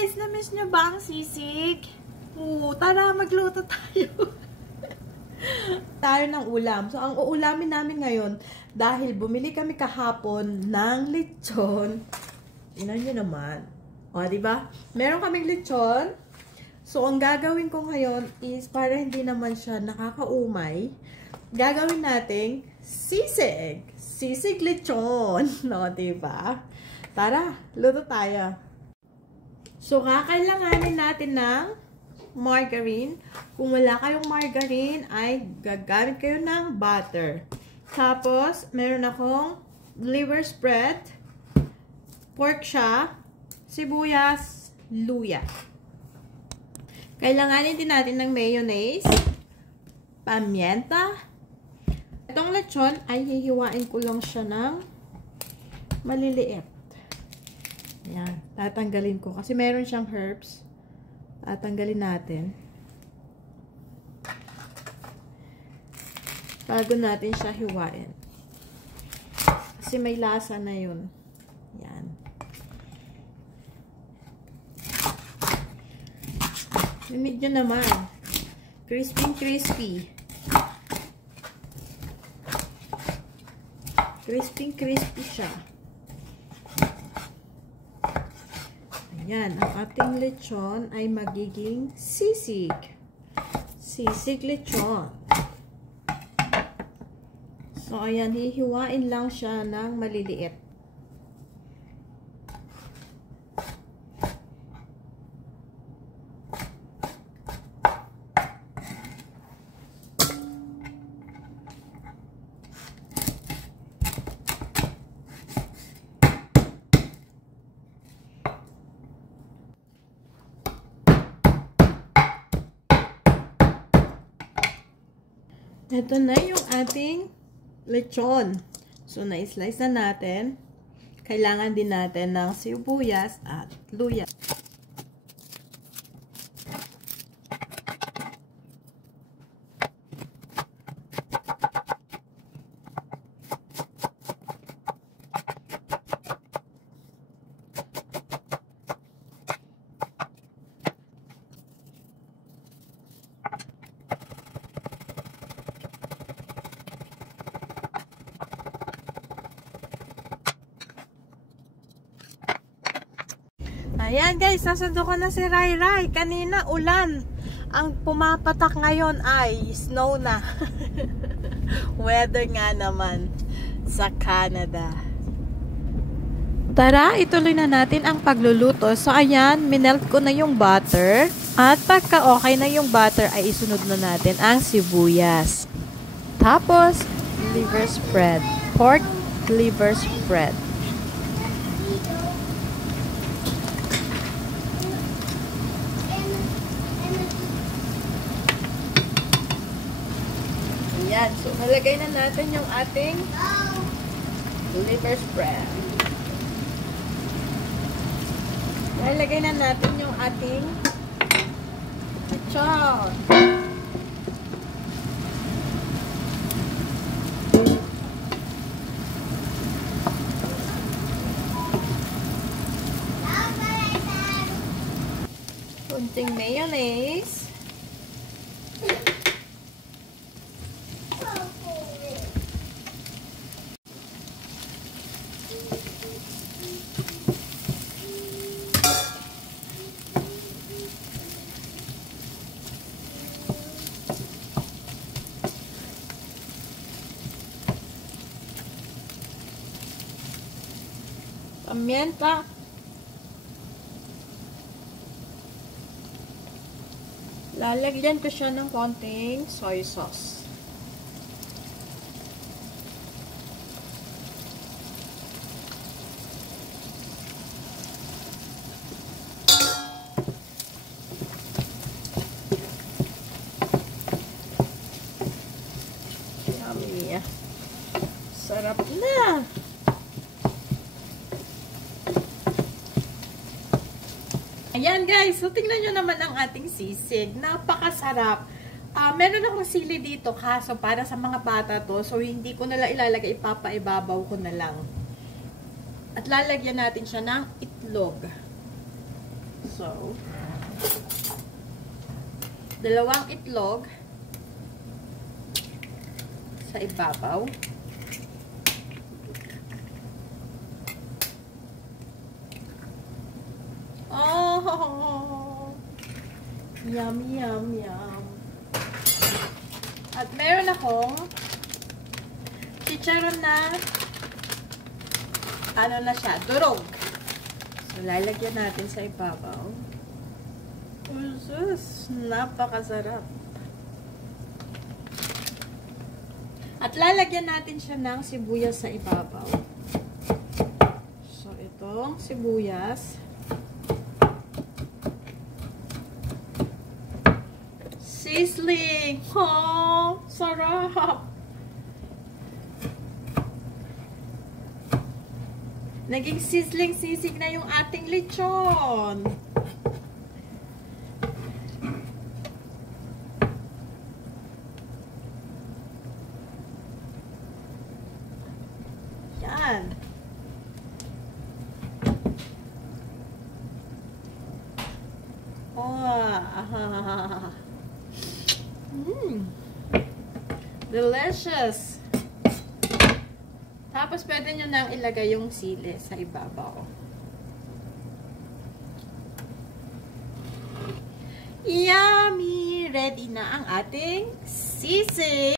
guys! Na-miss nyo ba ang sisig? Oo, tara magluto tayo. Tayo ng ulam. So, ang uulamin namin ngayon, dahil bumili kami kahapon ng lechon. Tingnan nyo naman. O, diba? Meron kaming lechon. So, ang gagawin ko ngayon is, para hindi naman siya nakakaumay, gagawin nating sisig. Sisig lechon. No, diba? Tara, luto tayo. So, kakailanganin natin ng margarine. Kung wala kayong margarine, ay gagamit kayo ng butter. Tapos, meron akong liver spread, pork siya, sibuyas, luya. Kailanganin din natin ng mayonnaise, pamienta. Itong lechon ay hihiwain ko lang siya ng maliliit. Ayan, tatanggalin ko. Kasi meron siyang herbs. Tatanggalin natin. Bago natin siya hiwain. Kasi may lasa na yun. Ayan. Limit nyo naman. Crispy. Crispy siya. Ayan, ang ating lechon ay magiging sisig. Sisig lechon. So, ayan, hihiwain lang siya ng maliliit. Ito na yung ating lechon. So, na-slice na natin. Kailangan din natin ng sibuyas at luya. Ayan guys, nasundo ko na si Rai Rai. Kanina ulan. Ang pumapatak ngayon ay snow na. Weather nga naman sa Canada. Tara, ituloy na natin ang pagluluto. So ayan, minelt ko na yung butter. At pagka okay na yung butter, ay isunod na natin ang sibuyas. Tapos, liver spread. Pork liver spread. Ayan, so nalagay na natin yung ating liver spread. Nalagay na natin yung ating lechon. Kunting mayonnaise. Pamienta. Lalagyan ko siya ng konting soy sauce. Yummy. Sarap na. Ayan guys, so tingnan nyo naman ang ating sisig. Napakasarap. Meron akong sili dito kaso para sa mga bata to. So hindi ko na lang ilalagay, ipapaibabaw ko na lang. At lalagyan natin siya ng itlog. So, dalawang itlog sa ibabaw. Oh! Yum, yum, yum. At meron akong chicharon na ano na siya, durog. So, lalagyan natin sa ibabaw. Oh, sus! Napakasarap. At lalagyan natin siya ng sibuyas sa ibabaw. So, itong sibuyas. Sizzling! Oh, sarap! Naging sizzling sisig na yung ating lechon. Yan. Oh, delicious. Tapos, pwede nyo nang ilagay yung sili sa ibabaw. Yummy! Ready na ang ating sisig!